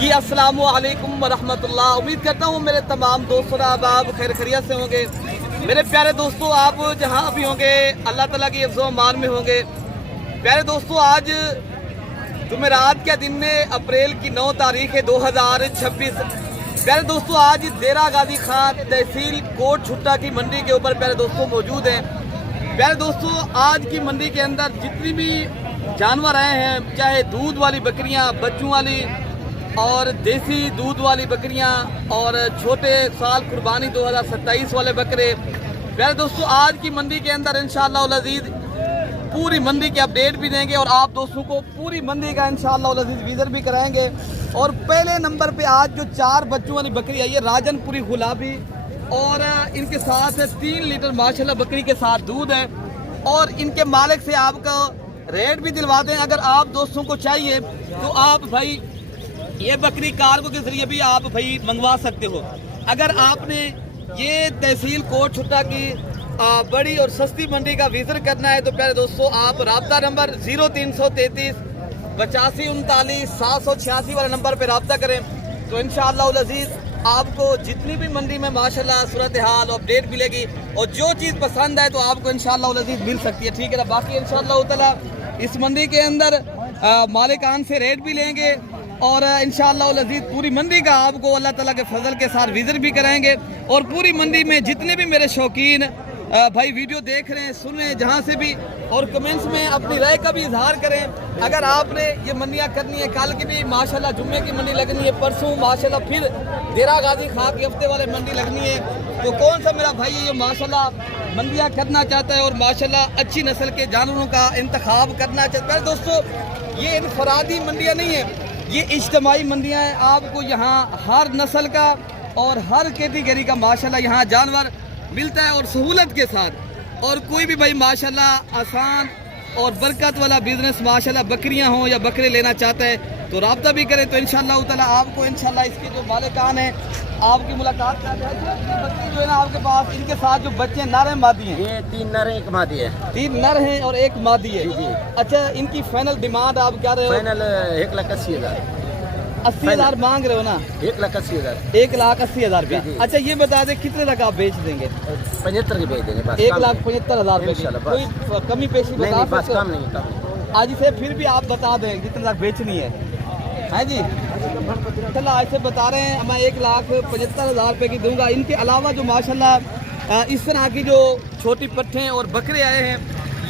जी अस्सलामु अलैकुम वरहमतुल्लाह। उम्मीद करता हूँ मेरे तमाम दोस्तों आप खैर खैरियत से होंगे। मेरे प्यारे दोस्तों, आप जहाँ भी होंगे अल्लाह ताला की हिफ्ज़ व अमान में होंगे। प्यारे दोस्तों, आज जुमेरात के दिन में अप्रैल की 9 तारीख है 2026। प्यारे दोस्तों, आज देरा गाजी खान तहसील कोट छुट्टा की मंडी के ऊपर प्यारे दोस्तों मौजूद हैं। प्यारे दोस्तों, आज की मंडी के अंदर जितनी भी जानवर आए हैं, चाहे दूध वाली बकरियां, बच्चों वाली और देसी दूध वाली बकरियां और छोटे साल कुर्बानी 2027 वाले बकरे। प्यारे दोस्तों, आज की मंडी के अंदर इंशाअल्लाह अज़ीज़ पूरी मंडी के अपडेट भी देंगे और आप दोस्तों को पूरी मंडी का इंशाअल्लाह अज़ीज़ विज़िट भी कराएंगे। और पहले नंबर पे आज जो 4 बच्चों वाली बकरी आई है राजनपुरी गुलाबी, और इनके साथ 3 लीटर माशाल्लाह बकरी के साथ दूध है। और इनके मालिक से आपका रेट भी दिलवाते हैं। अगर आप दोस्तों को चाहिए तो आप भाई ये बकरी कार्गो के जरिए भी आप भाई मंगवा सकते हो। अगर आपने ये तहसील कोट छुट्टा की बड़ी और सस्ती मंडी का विजिट करना है तो प्यारे दोस्तों आप राब्ता नंबर 0333 85 39 786 वाले नंबर पर राब्ता करें तो इंशाअल्लाह अज़ीज़ आपको जितनी भी मंडी में माशाल्लाह सूरत हाल अपडेट मिलेगी और जो चीज़ पसंद है तो आपको इंशाअल्लाह अज़ीज़ मिल सकती है। ठीक है ना। बाकी इंशाअल्लाह ताला इस मंडी के अंदर मालिकान से रेट भी लेंगे और इंशाअल्लाह अज़ीज़ पूरी मंडी का आपको अल्लाह ताला के फजल के साथ विजिट भी कराएंगे। और पूरी मंडी में जितने भी मेरे शौकीन भाई वीडियो देख रहे हैं, सुन रहे हैं जहाँ से भी, और कमेंट्स में अपनी राय का भी इजहार करें। अगर आपने ये मंडियाँ करनी है, कल की भी माशाल्लाह जुम्मे की मंडी लगनी है, परसों माशाल्लाह फिर देरा गाजी खां की हफ्ते वाले मंडी लगनी है, तो कौन सा मेरा भाई ये माशाल्लाह मंडियाँ करना चाहता है और माशाल्लाह अच्छी नस्ल के जानवरों का इंतखाब करना चाहता है। दोस्तों, ये इनफरादी मंडियाँ नहीं है, ये इज्तिमाई मंडियाँ हैं। आपको यहाँ हर नस्ल का और हर कैटेगरी का माशाल्लाह यहाँ जानवर मिलता है और सहूलत के साथ। और कोई भी भाई माशाल्लाह आसान और बरकत वाला बिजनेस माशाल्लाह बकरियां हों या बकरे लेना चाहता है तो राब्ता भी करें तो इंशाअल्लाह ताला आपको इंशाअल्लाह इसके जो मालिकान हैं आपकी मुलाकात कर बकरी जो है ना आपके पास, इनके साथ जो बच्चे नर हैं मादी हैं? ये 3 नर हैं 1 मादी है। 3 नर हैं और 1 मादी है। जी। अच्छा, इनकी फाइनल डिमांड आप क्या रहे हो? फाइनल 1,80,000। 80,000 मांग रहे हो ना? 1,80,000। 1,80,000 रुपया। अच्छा, ये बता दें कितने तक आप बेच देंगे? 75 के बेच देंगे बस। 1,75,000 रुपये। कोई कमी पेशी बता बस कम नहीं, कम। आज से फिर भी आप बता दें कितने तक बेचनी है जी? चलो आज से बता रहे हैं, मैं 1,75,000 रुपये की दूंगा। इनके अलावा जो माशाल्लाह इस तरह की जो छोटी पट्ठें और बकरे आए हैं,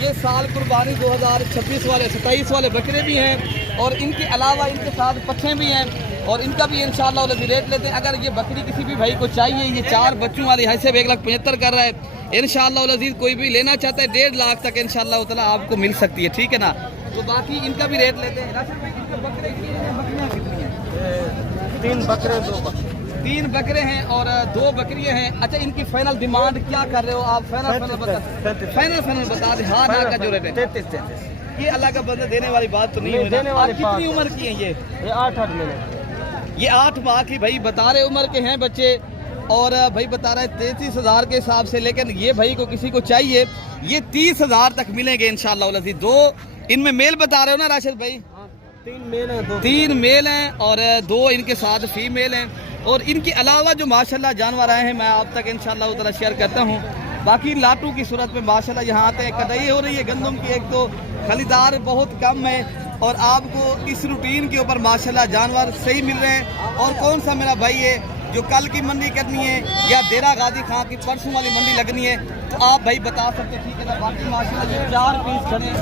ये साल कुर्बानी 2026 वाले 27 वाले बकरे भी हैं और इनके अलावा इनके साथ पट्ठें भी हैं और इनका भी इंशाअल्लाह रेट लेते हैं। अगर ये बकरी किसी भी भाई को चाहिए, ये 4 बच्चों वाली है से 1,75,000 कर रहा है, इंशाअल्लाह अज़ीज़ कोई भी लेना चाहता है 1.5 लाख तक इंशाअल्लाह ताला आपको मिल सकती है। ठीक है ना। तो बाकी इनका भी रेट लेते हैं। बकरे बकरियाँ कितनी हैं? 3 बकरे 2 बकरे। 3 बकरे हैं और 2 बकरियां हैं। अच्छा, इनकी फाइनल डिमांड क्या कर रहे हो आप? फाइनल बता दें। हाँ ना का जो रेट है 33। ये अल्लाह का बंदा देने वाली बात तो नहीं है। देने वाली कितनी उम्र की है ये? 8 महीने। ये 8 माह की भाई बता रहे उम्र के हैं बच्चे और भाई बता रहा है 33,000 के हिसाब से। लेकिन ये भाई को किसी को चाहिए ये 30,000 तक मिलेंगे इंशाअल्लाह। 2 इनमें मेल बता रहे हो ना राशिद भाई? 3 मेल हैं, 3 मेल हैं और 2 इनके साथ फीमेल हैं। और इनके अलावा जो माशाल्लाह जानवर आए हैं मैं आप तक इंशाअल्लाह ताला शेयर करता हूँ। बाकी लाटू की सूरत में माशाल्लाह यहाँ आते हैं। कटाई हो रही है गंदम की, एक तो खरीदार बहुत कम है और आपको इस रूटीन के ऊपर माशाल्लाह जानवर सही मिल रहे हैं। और कौन सा मेरा भाई है जो कल की मंडी करनी है या देरा गाजी खां की परसों वाली मंडी लगनी है तो आप भाई बता सकते हैं। ठीक है ना। बाकी माशाल्लाह ये 4 पीस खड़े हैं,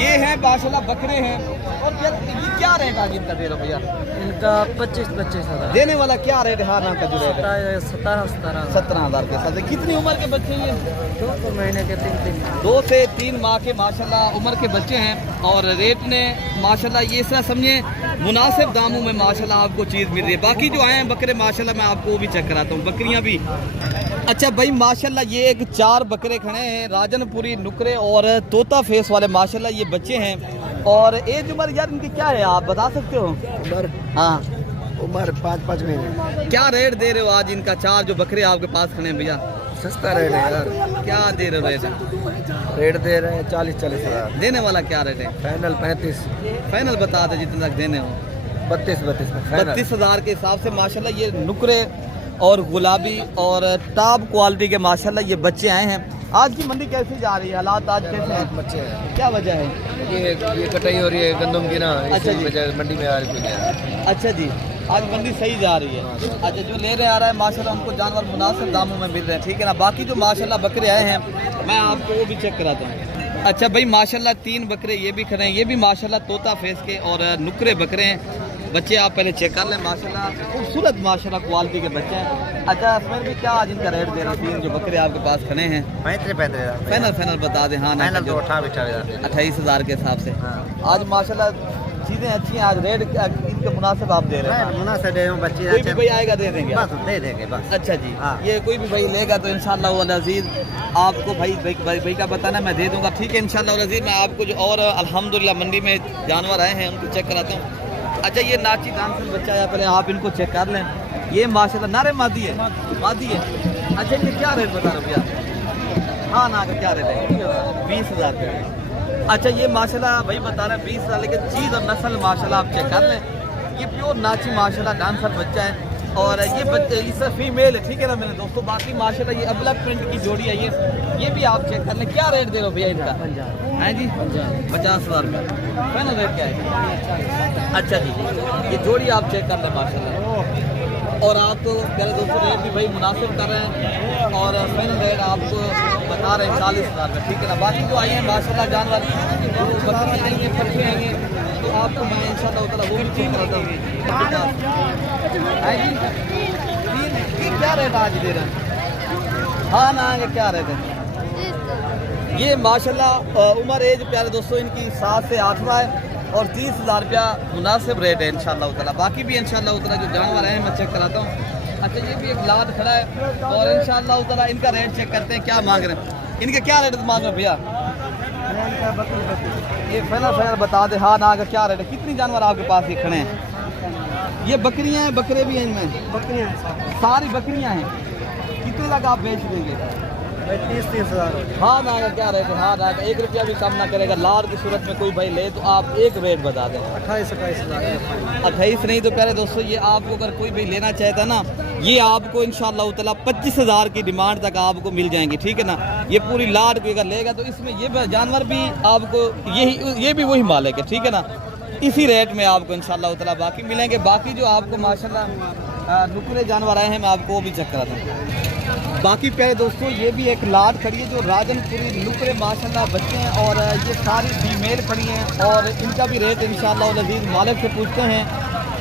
ये हैं माशाल्लाह बकरे हैं। और ये क्या रेट आगे इनका दे रहे हो भैया? इनका 25,000 देने वाला क्या रेट है? हाँ ना का जो रेट है 17,000 के साथ। कितनी उम्र के बच्चे हैं ये? 2 महीने के 3 2 से 3 माह के माशाल्लाह उम्र के बच्चे हैं और रेट ने माशाल्लाह ये ऐसा समझे मुनासिब दामों में माशाल्लाह आपको चीज़ मिल रही है। बाकी जो आए हैं बकरे माशाल्लाह मैं आपको वो भी चेक कराता हूँ, बकरियाँ भी। अच्छा भाई माशाल्लाह ये एक 4 बकरे खड़े हैं राजनपुरी नुकरे और तोता फेस वाले माशाल्लाह ये बच्चे हैं। और एज उम्र यार इनकी क्या है आप बता सकते हो? उम्र हाँ, उम्र 5 महीने। क्या रेट दे रहे हो आज इनका? 4 जो बकरे आपके पास खड़े हैं भैया? सस्ता रेट है यार। क्या दे रहे हो रेट? रेट दे रहे हैं 40,000। देने वाला क्या रेट है? फाइनल 35। फाइनल बता दे जितने तक देने हो। 32,000 32,000 के हिसाब से माशाल्लाह ये नुकरे और गुलाबी और टॉप क्वालिटी के माशाल्लाह ये बच्चे आए हैं। आज की मंडी कैसी जा रही है, हालात आज कैसे हैं? बच्चे हैं। क्या वजह है? ये कटाई हो रही है गंदम की ना, अच्छा जी। मंडी में आ रही है। अच्छा जी, आज मंडी सही जा रही है। अच्छा, जो ले रहे आ रहा है माशाल्लाह उनको जानवर मुनासिब दामों में मिल रहे हैं, ठीक है ना। बाकी जो माशाल्लाह बकरे आए हैं मैं आपको वो भी चेक कराता हूँ। अच्छा भाई माशाल्लाह 3 बकरे ये भी खड़े हैं, ये भी माशाल्लाह तोता फेस के और नुकरे बकरे हैं। बच्चे आप पहले चेक कर लें, माशाल्लाह खूबसूरत माशाल्लाह क्वालिटी के बच्चे हैं। अच्छा इसमें भी क्या आज इनका रेट दे रहा है? 3 जो बकरे आपके पास खड़े हैं फाइनल बता दें। हाँ ना, 28,000 के हिसाब से आज माशाल्लाह चीज़ें अच्छी हैं। आज रेट इनके मुनासिब आप दे रहे हैं? बच्चे कोई भी भाई आएगा दे देंगे? दे देंगे बस। अच्छा जी, हाँ। ये कोई भी भाई लेगा तो इंशाल्लाह वल अज़ीज़ आपको भाई का बताना मैं दे दूंगा, ठीक है इंशाल्लाह वल अज़ीज़। मैं आपको जो और अल्हम्दुलिल्लाह मंडी में जानवर आए हैं उनको चेक कराता हूँ। अच्छा ये नाची डांसर बच्चा है, पहले आप इनको चेक कर लें। ये माशाल्लाह नारे मादी है। अच्छा ये क्या रेट बता रहे हो भैया? हाँ ना का क्या रेट है? 20,000 रुपये। अच्छा ये माशाल्लाह भाई बता रहे हैं 20,000, लेकिन चीज़ और नस्ल माशाल्लाह आप चेक कर लें। ये प्योर नाची माशाल्लाह डांसर बच्चा है और ये बच्चे इससे फीमेल है, ठीक है ना मेरे दोस्तों। बाकी माशाल्लाह ये अबलग प्रिंट की जोड़ी है ये भी आप चेक कर लें। क्या रेट दे रहे हो भैया इनका? हैं जी 50,000 रुपये फाइनल रेट क्या है? अच्छा जी, ये जोड़ी आप चेक कर लें माशाल्लाह। और आप तो मेरे दोस्तों रेट भी भाई मुनासिब कर रहे हैं और फाइनल रेट आपको बता रहे हैं 40,000 रुपये, ठीक है ना। बाकी जो आए हैं माशाल्लाह जानवर बकरी आई हैं, पट्टे आएंगे तो आपको मैं इंशाल्लाह ताला वो भी चेक कराता हूँ। क्या रेट आज दे रहे हैं? हाँ ना क्या रेट है? ये माशाल्लाह उम्र एज प्यारे दोस्तों इनकी 7 से 8 है और 30,000 रुपया मुनासिब रेट है इंशाल्लाह ताला। बाकी भी इंशाल्लाह ताला जो जानवर हैं मैं चेक कराता हूँ। अच्छा ये भी एक लाद खड़ा है और इंशाल्लाह ताला इनका रेट चेक करते हैं क्या मांग रहे हैं। इनके क्या रेट मांग रहे हैं भैया? ये फाइनल बता दे। हाँ ना का क्या रेट है? कितनी जानवर आपके पास ये खड़े हैं? ये बकरियां हैं, बकरे भी हैं इनमें? बकरियां सारी बकरियां हैं। कितने तक आप बेच देंगे? 30,000। हाँ ना का क्या रेट है? हाँ ना का 1 रुपया भी कम ना करेगा। लाड़ की सूरत में कोई भाई ले तो आप एक रेट बता दें। 28 नहीं तो प्यारे दोस्तों ये आपको अगर कोई भी लेना चाहता ना ये आपको इंशाल्लाह ताला 25,000 की डिमांड तक आपको मिल जाएंगी, ठीक है ना। ये पूरी लाड़ कोई अगर लेगा तो इसमें ये जानवर भी आपको ये भी वही मालिक है, ठीक है ना। इसी रेट में आपको इंशाल्लाह ताला बाकी मिलेंगे। बाकी जो आपको माशाल्लाह नुकरे जानवर आए हैं मैं आपको वो भी चेक कराता हूँ। बाकी प्यारे दोस्तों ये भी एक लाट खड़ी है जो राजनपुरी नुकरे माशाल्लाह बच्चे हैं और ये सारी फीमेल खड़ी हैं और इनका भी रेट इंशाल्लाह अज़ीज़ मालिक से पूछते हैं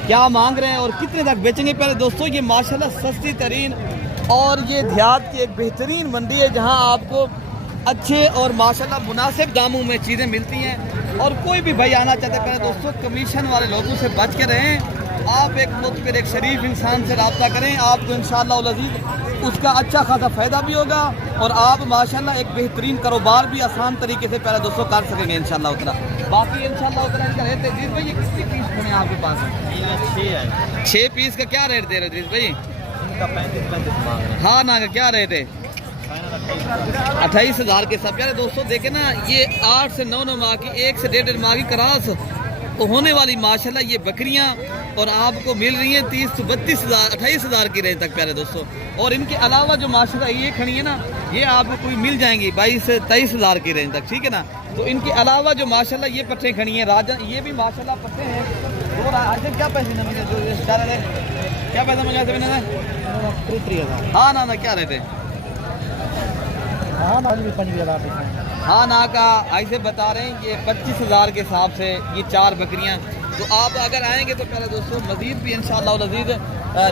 क्या मांग रहे हैं और कितने तक बेचेंगे। प्यारे दोस्तों ये माशाल्लाह सस्ती तरीन और ये देहात की एक बेहतरीन मंडी है जहाँ आपको अच्छे और माशाल्लाह मुनासिब दामों में चीज़ें मिलती हैं। और कोई भी भाई आना चाहते हैं दोस्तों कमीशन वाले लोगों से बच के रहें। आप एक मुतक़िर एक शरीफ इंसान से रब्ता करें, आपको इंशाअल्लाह उल अज़ीज़ उसका अच्छा खासा फ़ायदा भी होगा और आप माशाल्लाह एक बेहतरीन कारोबार भी आसान तरीके से पहले दोस्तों कर सकेंगे इंशाअल्लाह उतना। बाकी इंशाअल्लाह उतना इनका रेट है। भाई ये कितनी पीस खड़े हैं आपके पास? 6 पीस का क्या रेट दे रहे हैं भाई? इनका 35 हाँ ना का क्या रेट है? 28,000 के सब। यार दोस्तों देखे ना ये 8 से 9 माह की 1 से 1.5 माह की क्रॉस तो होने वाली माशाल्लाह ये बकरियां और आपको मिल रही हैं 30 से 32,000 28,000 की रेंज तक प्यारे दोस्तों। और इनके अलावा जो माशाल्लाह ये खड़ी है ना ये आपको कोई मिल जाएंगी 22 से 23,000 की रेंज तक, ठीक है ना। तो इनके अलावा जो माशाल्लाह ये पट्टे खड़ी हैं राजा ये भी माशाल्लाह पट्टे हैं। तो क्या पैसे क्या पैसा मंगा? हाँ ना क्या रेट है? हाँ ना का ऐसे बता रहे हैं ये 25,000 के हिसाब से ये 4 बकरियां। तो आप अगर आएंगे तो पहले दोस्तों मज़ीद भी इंशाअल्लाह अज़ीज़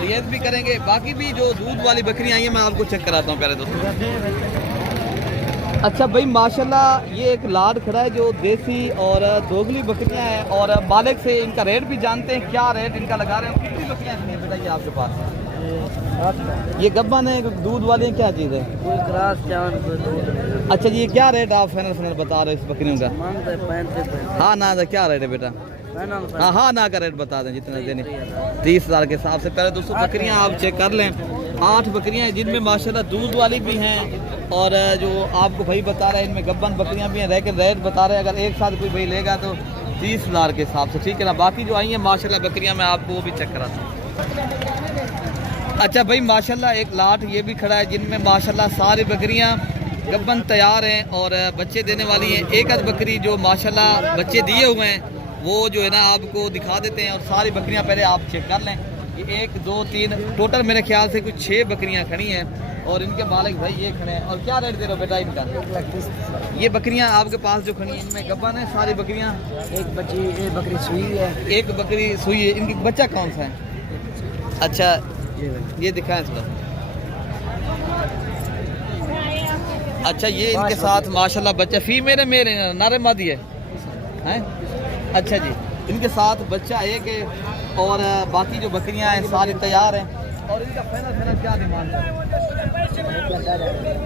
रियायत भी करेंगे। बाकी भी जो दूध वाली बकरियां आई हैं मैं आपको चेक कराता हूँ पहले दोस्तों। अच्छा भाई माशाल्लाह ये एक लाड खड़ा है जो देसी और दोगली बकरियां हैं और मालिक से इनका रेट भी जानते हैं क्या रेट इनका लगा रहे हैं। कितनी बकरियां हैं बताइए आपके पास? ये गब्बन है दूध वाली क्या चीज़ है? कोई क्रास चावल कोई दूध। अच्छा जी ये क्या रेट आप फाइनल बता रहे हो इस बकरियों का? हाँ ना क्या रेट है बेटा? हाँ ना का रेट बता दें जितना देने 30,000 के हिसाब से। पहले दोस्तों बकरियां आप चेक कर लें 8 बकरियां हैं जिनमें माशाल्लाह दूध वाली भी हैं और जो आपको भाई बता रहे हैं इनमें गब्बन बकरियां भी हैं। लेकिन रेट बता रहे हैं अगर एक साथ कोई भाई लेगा तो 30,000 के हिसाब से, ठीक है ना। बाकी जो आई हैं माशाल्लाह बकरियां मैं आपको वो भी चेक कराता हूँ। अच्छा भाई माशाल्लाह एक लाट ये भी खड़ा है जिनमें माशाल्लाह सारी बकरियां गब्बन तैयार हैं और बच्चे देने वाली हैं। एक आध बकरी जो माशाल्लाह बच्चे दिए हुए हैं वो जो है ना आपको दिखा देते हैं, और सारी बकरियां पहले आप चेक कर लें। ये 1 2 3 टोटल मेरे ख्याल से कुछ 6 बकरियां खड़ी हैं और इनके मालिक भाई ये खड़े हैं। और क्या रेट दे रहे हो बेटा इनका? ये बकरियां आपके पास जो खड़ी हैं इनमें गब्बन है सारी बकरियां? एक बकरी सुई है। एक बकरी सुई है। इनकी बच्चा कौन सा है? अच्छा ये दिखाएं थोड़ा। अच्छा ये इनके साथ माशाल्लाह बच्चा फीमेल है मेल है नारे मादी है हैं? अच्छा जी इनके साथ बच्चा एक है और बाकी जो बकरियां हैं सारी तैयार हैं। और इनका फाइनल क्या डिमांड है?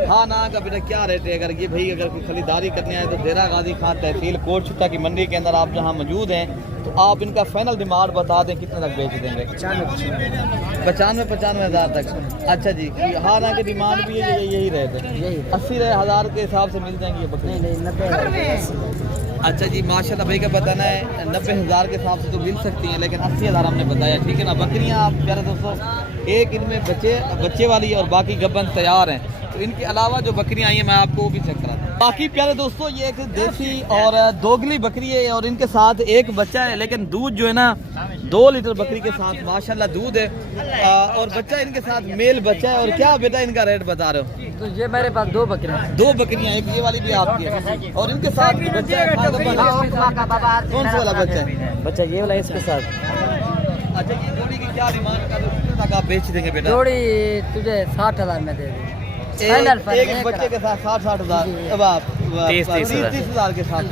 हाँ ना का बेटा क्या रेट है? अगर ये भाई अगर कोई खरीदारी करनी है तो देरा गाजी खान तहसील कोट छुट्टा की मंडी के अंदर आप जहाँ मौजूद हैं तो आप इनका फाइनल डिमांड बता दें कितने तक बेच देंगे? 95 हज़ार तक। अच्छा जी हाँ ना की डिमांड भी यही रेट है? 80,000 के हिसाब से मिल जाएंगी ये बकरी? 90। अच्छा जी माशाल्लाह भाई का बताना है 90,000 के हिसाब से तो मिल सकती हैं, लेकिन 80,000 हमने बताया, ठीक है ना। बकरियां आप प्यारे दोस्तों एक इनमें बच्चे वाली है और बाकी गब्बन तैयार हैं। तो इनके अलावा जो बकरियां आई हैं मैं आपको वो भी चेक कराता हूँ। बाकी प्यारे दोस्तों ये एक देसी और दोगली बकरी है और इनके साथ एक बच्चा है, लेकिन दूध जो है ना 2 लीटर बकरी के साथ माशाल्लाह दूध है और बच्चा इनके साथ मेल बच्चा है। और क्या बेटा इनका रेट बता रहे हो? तो ये मेरे पास 2 बकरियां, एक ये वाली भी आपकी है और इनके साथ भी बच्चा है। कौन सा वाला बच्चा है? बच्चा ये वाला इसके साथ। अच्छा ये जोड़ी की क्या डिमांड कर रहे हो? कितने तक आप बेच देंगे बेटा? जोड़ी तुझे 60,000 में दे दूँ। एक बच्चे के साथ 60,000 अब आप 30,000 के साथ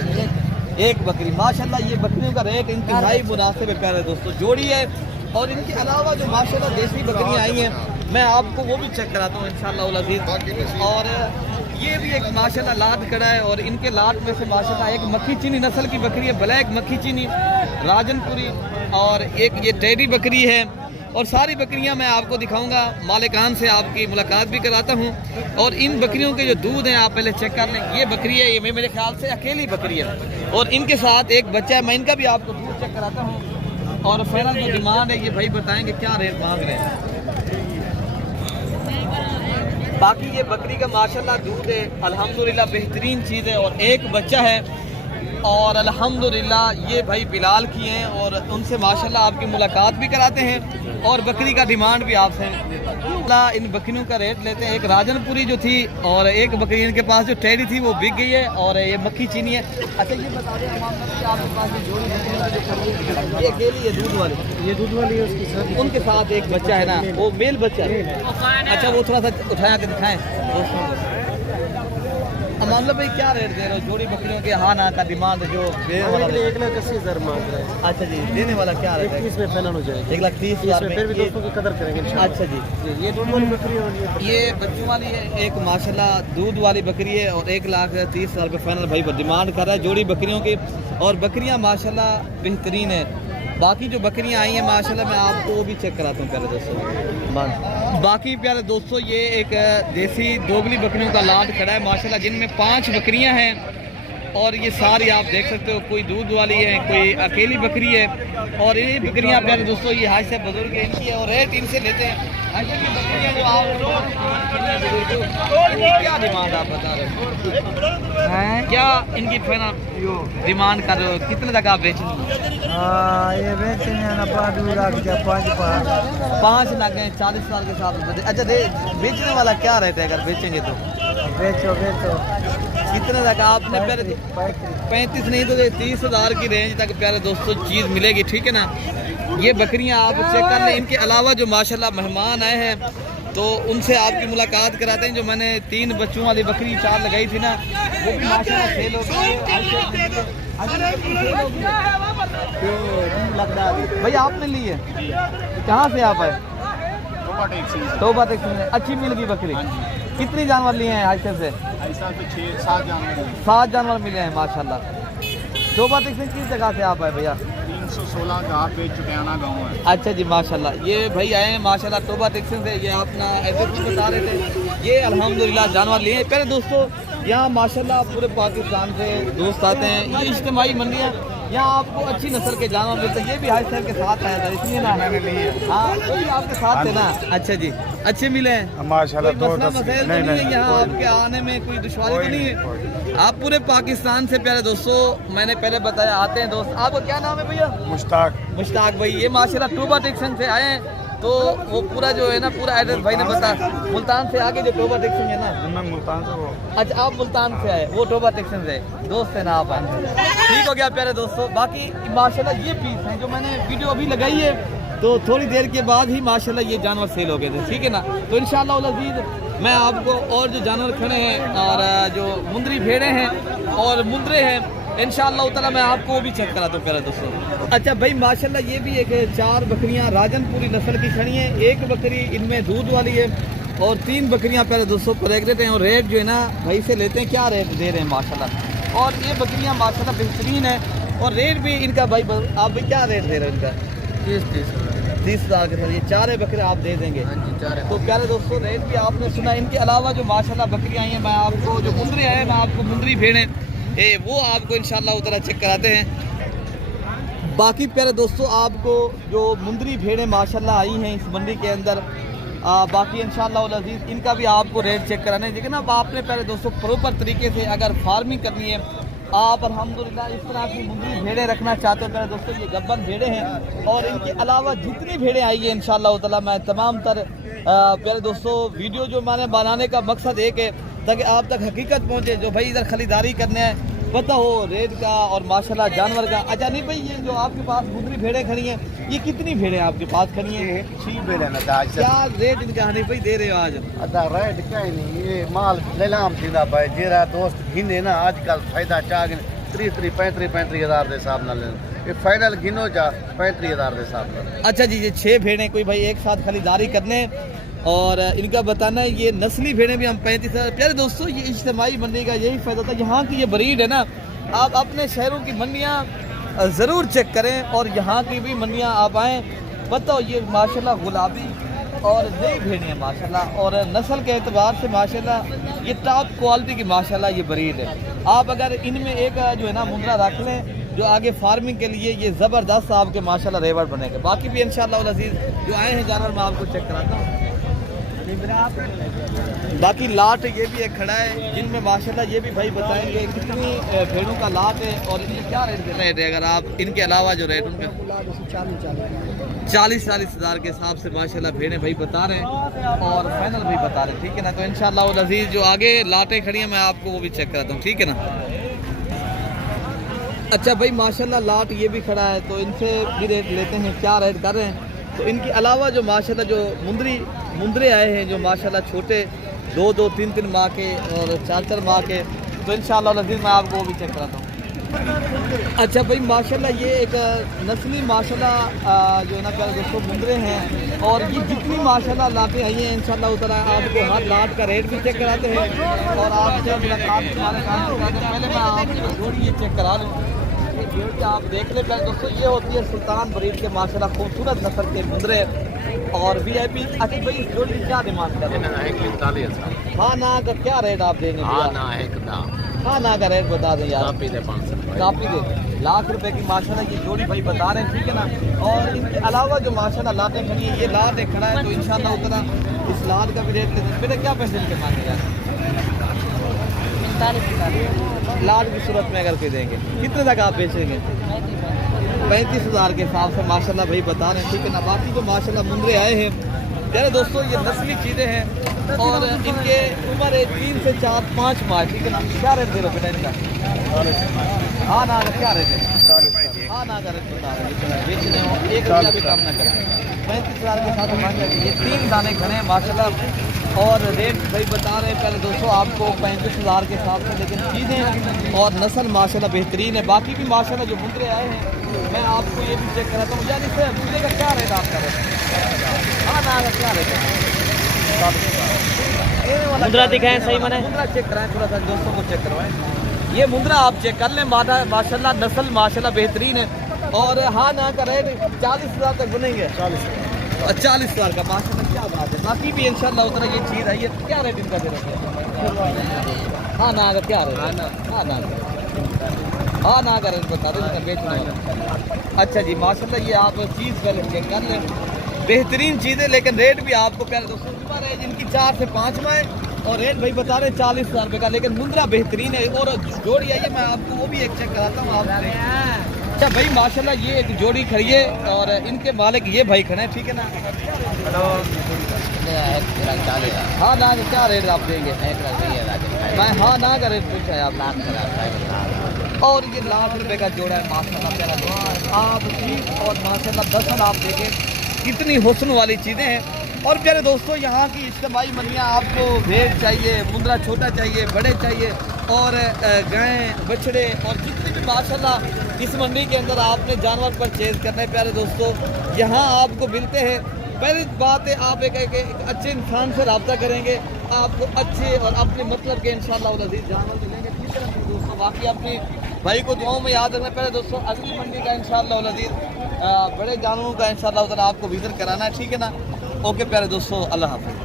एक बकरी। माशाल्लाह ये बकरियों का रेट इंतहाई मुनासिब है प्यारे दोस्तों। जोड़ी है और इनके अलावा जो माशाल्लाह देसी बकरियां आई हैं मैं आपको वो भी चेक कराता हूँ इंशाअल्लाह उल अज़ीज़। और ये भी एक माशाल्लाह लाट खड़ा है और इनके लाट में से माशाल्लाह एक मक्खी चीनी नस्ल की बकरी है, ब्लैक मक्खी चीनी राजनपुरी, और एक ये टेडी बकरी है। और सारी बकरियां मैं आपको दिखाऊंगा, मालिकान से आपकी मुलाकात भी कराता हूं। और इन बकरियों के जो दूध हैं आप पहले चेक कर लें। ये बकरी है, ये मेरे ख्याल से अकेली बकरी है और इनके साथ एक बच्चा है। मैं इनका भी आपको दूध चेक कराता हूँ और फाइनल जो डिमांड है ये भाई बताएंगे क्या रेट मांग रहे हैं। बाकी ये बकरी का माशाल्लाह दूध है अल्हम्दुलिल्लाह बेहतरीन चीज़ है और एक बच्चा है और अल्हम्दुलिल्लाह ये भाई बिलाल की हैं और उनसे माशाल्लाह आपकी मुलाकात भी कराते हैं और बकरी का डिमांड भी आपसे इन बकरियों का रेट लेते हैं। एक राजनपुरी जो थी और एक बकरी इनके पास जो टेडी थी वो बिक गई है और ये मक्खी चीनी है। अच्छा ये बता दें आपके पास जोड़ी ये अकेली है दूध वाली? ये दूध वाली है उसकी साथ, उनके साथ एक बच्चा है ना वो मेल बच्चा है। अच्छा वो थोड़ा सा उठाया के दिखाएं दोस्तों। मामला भाई क्या रेट दे रहे हो जोड़ी बकरियों के? हाँ ना का डिमांड जो 1,80,000 मांग रहे हैं। अच्छा जी देने वाला क्या रेट है? 30 में फाइनल हो जाएगा। 1,30,000 में फिर भी दोस्तों की कदर करेंगे इंशाल्लाह। अच्छा जी ये दूध वाली बकरी और ये बच्चों वाली है एक माशाल्लाह दूध वाली बकरी है और 1,30,000 रुपये फाइनल भाई डिमांड कर रहा है जोड़ी बकरियों की। और बकरियां माशाल्लाह बेहतरीन है। बाकी जो बकरियां आई हैं माशाल्लाह मैं आपको वो भी चेक कराता हूँ प्यारे दोस्तों। बाकी प्यारे दोस्तों ये एक देसी दोगली बकरियों का लाट खड़ा है माशाल्लाह जिनमें 5 बकरियां हैं और ये सारी आप देख सकते हो, कोई दूध वाली है कोई अकेली बकरी है। और ये बकरियां प्यारे दोस्तों ये हाज से बुजुर्ग है इनकी और रेट इनसे लेते हैं। क्या डिमांड आप बता रहे हो? क्या इनकी डिमांड कर रहे हो? कितने तक आप बेचेंगे? ये बेचेंगे ना 5 लाख है 40 साल के साथ। अच्छा बेचने वाला क्या रहता है अगर बेचेंगे तो? बेचो कितने तक आपने? 35 नहीं तो 30,000 की रेंज तक प्यारे दोस्तों चीज़ मिलेगी, ठीक है ना। ये बकरियां आप चेक कर लें। इनके अलावा जो माशाल्लाह मेहमान आए हैं तो उनसे आपकी मुलाकात कराते हैं। जो मैंने 3 बच्चों वाली बकरी 4 लगाई थी ना वो भी माशाल्लाह सेल हो गई। भैया आपने ली है? कहाँ से आप आए? तोबा टैक्सी में। अच्छी मिल गई बकरी? कितनी जानवर लिए हैं आज से? 7 जानवर मिले हैं माशाल्लाह। तोबा टैक्सी किस जगह से आप आए भैया? 316 जहाँ पे चुटियाना गाँव है। अच्छा जी माशाल्लाह ये भाई आए हैं माशाल्लाह तोबा टैक्सी से। ये अपना एड्रेस भी बता रहे थे। ये अल्हम्दुलिल्लाह जानवर लिए हैं। पहले दोस्तों यहाँ माशाल्लाह पूरे पाकिस्तान से दोस्त आते हैं। ये इज्तिमाई मंडियाँ यहाँ आपको अच्छी नस्ल के जानवर मिलते हैं। ये भी हाई सर के साथ आया था इसलिए ना मैंने लिए हाँ वो भी आपके साथ थे ना। अच्छा जी, अच्छे मिले हैं माशाल्लाह। कोई मसला मसाइल तो नहीं है यहाँ आपके आने में, कोई दुश्वारी तो नहीं है। आप पूरे पाकिस्तान से प्यारे दोस्तों, मैंने पहले बताया आते हैं दोस्त। आपका क्या नाम है भैया? मुश्ताक भाई। ये माशाल्लाह टोबा टेक्सन से आए हैं, तो वो पूरा जो है ना पूरा एड्रेस भाई ने बता। मुल्तान से आगे जो टोबा टेक्सन है ना, मैं मुल्तान से वो। अच्छा आप मुल्तान से आए, वो टोबा टेक्सन से दोस्त है ना आप आए। ठीक हो गया प्यारे दोस्तों। बाकी माशाल्लाह ये पीस हैं जो मैंने वीडियो अभी लगाई है, तो थोड़ी देर के बाद ही माशाल्लाह ये जानवर सेल हो गए थे, ठीक है ना। तो इंशाअल्लाह उल अज़ीज़ मैं आपको और जो जानवर खड़े हैं और जो मुंदरी भेड़े हैं और मुंदरे हैं इंशाअल्लाह ताला मैं आपको वो भी चेक करा दूँ प्यारे दोस्तों। अच्छा भाई माशाल्लाह ये भी एक 4 बकरियां राजनपुरी नस्ल की खड़ी हैं। एक बकरी इनमें दूध वाली है और 3 बकरियां प्यारे दोस्तों प्रेग्नेंट हैं। और रेट जो है ना भाई से लेते हैं, क्या रेट दे रहे हैं माशाल्लाह। और ये बकरियां माशाल्लाह बेहतरीन है और रेट भी इनका भाई आप भी क्या रेट दे रहे हैं इनका? 30,000 के साथ ये 4 बकरे आप दे देंगे। तो प्यारे दोस्तों रेट भी आपने सुना। इनके अलावा जो माशाल्लाह बकरियां आई हैं, मैं आपको जो मुंदरे आए मैं आपको मुंदरी भेड़ें वो आपको इंशाल्लाह उतना चेक कराते हैं। बाकी प्यारे दोस्तों आपको जो मुंदरी भेड़ें माशाल्लाह आई हैं इस मंडी के अंदर, बाकी इंशाअल्लाह उल अज़ीज़ इनका भी आपको रेट चेक कराने। लेकिन अब आपने प्यारे दोस्तों प्रॉपर तरीके से अगर फार्मिंग करनी है, आप अल्हम्दुलिल्लाह इस तरह की मुंदरी भेड़ें रखना चाहते हो प्यारे दोस्तों, ये गब्बन भेड़ें हैं। और इनके अलावा जितनी भेड़ें आई है इंशाअल्लाह ताला मैं तमाम तर प्यारे दोस्तों वीडियो जो मैंने बनाने का मकसद एक है ताकि आप तक हकीकत पहुँचे। जो भाई इधर खरीदारी करने हैं पता हो रेट का और माशाल्लाह जानवर का। अच्छा नहीं भाई ये जो आपके पास मुंदरी भेड़ें खड़ी हैं, ये कितनी भेड़ें आपके पास खड़ी हैं? 6 भेड़े ना आज क्या रेट इनका हनी भाई दे रहे हो आज? अदा रेट कहीं नहीं, ये माल नीलाम थींदा भाई। जेरा दोस्त गिने ना आजकल फायदा चाह 35 हज़ार के हिसाब नाल ये फाइनल गिनो जा 35 हज़ार के हिसाब नाल। अच्छा जी, ये 6 भेड़ें कोई भाई एक साथ खरीदारी करने और इनका बताना है ये नस्ली भेड़ें भी हम 35 हज़ार। प्यारे दोस्तों ये इज्तिमाई मंडी का यही फ़ायदा था। यहाँ की ये ब्रीड है ना, आप अपने शहरों की मंडियाँ ज़रूर चेक करें और यहाँ की भी मंडियाँ आप आएँ। पता हो ये माशाल्लाह गुलाबी और नई भेड़ें हैं माशाल्लाह, और नस्ल के एतबार से माशाल्लाह ये टॉप क्वालिटी की माशाल्लाह ये ब्रीड है। आप अगर इनमें एक जो है ना मुंदरा रख लें जो आगे फार्मिंग के लिए ये ज़बरदस्त आपके माशाल्लाह रेवड़ बनेगा। बाकी भी इंशाअल्लाह उल अज़ीज़ जो आए हैं जानवर मैं आपको चेक कराता हूँ। बाकी लाट ये भी एक खड़ा है जिनमें माशाल्लाह ये भी भाई बताएंगे कितनी भेड़ों का लाट है और इनके क्या रेट रेट है। अगर आप इनके अलावा जो रेट उनके 40 हज़ार के हिसाब से माशाल्लाह भेड़ें भाई बता रहे हैं और फाइनल भी बता रहे हैं, ठीक है ना। तो इंशाअल्लाह उल अज़ीज़ जो आगे लाटें खड़ी हैं मैं आपको वो भी चेक कराता हूँ, ठीक है ना। अच्छा भाई माशाल्लाह लाट ये भी खड़ा है, तो इनसे भी रेट लेते हैं, क्या रेट कर रहे हैं। तो इनके अलावा जो माशाल्लाह जो मुंदरे आए हैं जो माशाल्लाह छोटे 2-2, 3-3 माह के और 4-4 माह के, तो इंशाअल्लाह अज़ीज़ मैं आपको वो भी चेक कराता हूँ। अच्छा भाई माशाल्लाह ये एक नस्ली माशाल्लाह जो है ना प्यारे दोस्तों मुंदरे हैं और ये जितनी माशाल्लाह लाटें आई हैं इंशाअल्लाह उतना आपको हर लाट का रेट भी चेक कराते हैं और आपसे मुलाकात पहले मैं आपको जोड़ी ये चेक करा लूँ। आप देख ले प्यारे दोस्तों ये होती है सुल्तान ब्रीड के माशाल्लाह खूबसूरत नस्ल के मुंदरे और VIP। अच्छा भाई इस जोड़ी की क्या डिमांड कर रहे हैं? हाँ ना का क्या रेट आप देंगे? हाँ ना का रेट बता दें यार। काफ़ी दे लाख रुपए की माशाल्लाह ये जोड़ी भाई बता रहे हैं, ठीक है ना। और इनके अलावा जो माशाल्लाह लाटें खड़ी है ये लाट एक खड़ा है, तो इंशाल्लाह उतना इस लाट का भी रेट लेते हैं। बेटा क्या पैसे इनके मांगे यार? 45 लाट की सूरत में अगर कोई देंगे कितने तक आप बेचेंगे? 35 हज़ार के हिसाब से माशाल्लाह भाई बता रहे हैं, ठीक है ना। बाकी जो माशाल्लाह मुंदरे आए हैं प्यारे दोस्तों ये नस्ली चीज़ें हैं और इनके उम्र है 3 से 4-5 माह, ठीक है ना। क्या रेट दे रहे हो बेटा इनका? हाँ ना क्या रेट है? हाँ ना का रेट बता रहे हैं, बेचने हो 1 रुपया भी कम ना करें। 35 हज़ार के साथ मांगे ये 3 दाने खड़े हैं माशाल्लाह और रेट भाई बता रहे हैं पहले दोस्तों आपको 35 हज़ार के हिसाब से, लेकिन चीज़ें और नस्ल माशाल्लाह बेहतरीन है। बाकी भी माशाल्लाह जो मुंदरे आए हैं मैं आपको ये भी चेक कराता हूँ। यानी सर मुंदरे का क्या रेट आपका रेट? हाँ ना का क्या रेट है? मुंदरा दिखाएं सही मैंने मुंदरा चेक कराएं, थोड़ा सा दोस्तों को चेक करवाएं। ये मुंदरा आप चेक कर लें, माशाल्लाह नस्ल माशाल्लाह बेहतरीन है और हाँ ना का रेट 40 हज़ार तक बनेंगे। 40 हज़ार का माशाल्लाह क्या बात है। बाकी भी इंशाल्लाह उतना ये चीज़ है। ये क्या रेट इनका दे रहे हैं? हाँ ना का क्या रेट? हाँ ना हाँ ना करें बता दें बेचने वाला। अच्छा जी माशाल्लाह, ये आप चीज़ पहले चेक कर लें, बेहतरीन चीज़ें, लेकिन रेट भी आपको प्यारे दोस्तों है जिनकी 4 से 5 माह और रेट भाई बता रहे 40,000 रुपये का, लेकिन मुंद्रा बेहतरीन है। और जोड़ी आई है, मैं आपको वो भी एक चेक कराता हूँ आप। अच्छा भाई माशाल्लाह, ये एक जोड़ी खड़ी है और इनके मालिक ये भाई खड़े हैं, ठीक है ना? हाँ ना, क्या रेट आप देंगे? मैं हाँ ना का रेट पूछा है आप। और ये ₹1,00,000 का जोड़ा है माशाल्लाह प्यारा दोस्त। आप चीज और माशाल्लाह दर्शन आप देखें कितनी हुस्न वाली चीज़ें हैं। और प्यारे दोस्तों, यहाँ की इज्तिमाई मंडियाँ, आपको भेड़ चाहिए, मुंद्रा छोटा चाहिए, बड़े चाहिए, और गाय बछड़े और जितने भी माशाल्लाह इस मंडी के अंदर आपने जानवर परचेज करना है प्यारे दोस्तों, यहाँ आपको मिलते हैं। पहली बात है, आप एक अच्छे इंसान से रब्ता करेंगे, आपको अच्छे और अपने मतलब के इंशाअल्लाह अज़ीज़ जानवर मिलेंगे। ठीक है दोस्तों, बाकी अपनी भाई को दुआओं में याद रखना। पहले दोस्तों अगली मंडी का इंशाअल्लाह अज़ीज़ बड़े जानवरों का इंशाअल्लाह आपको विज़िट कराना है, ठीक है ना? ओके प्यारे दोस्तों, अल्लाह हाफ़िज़।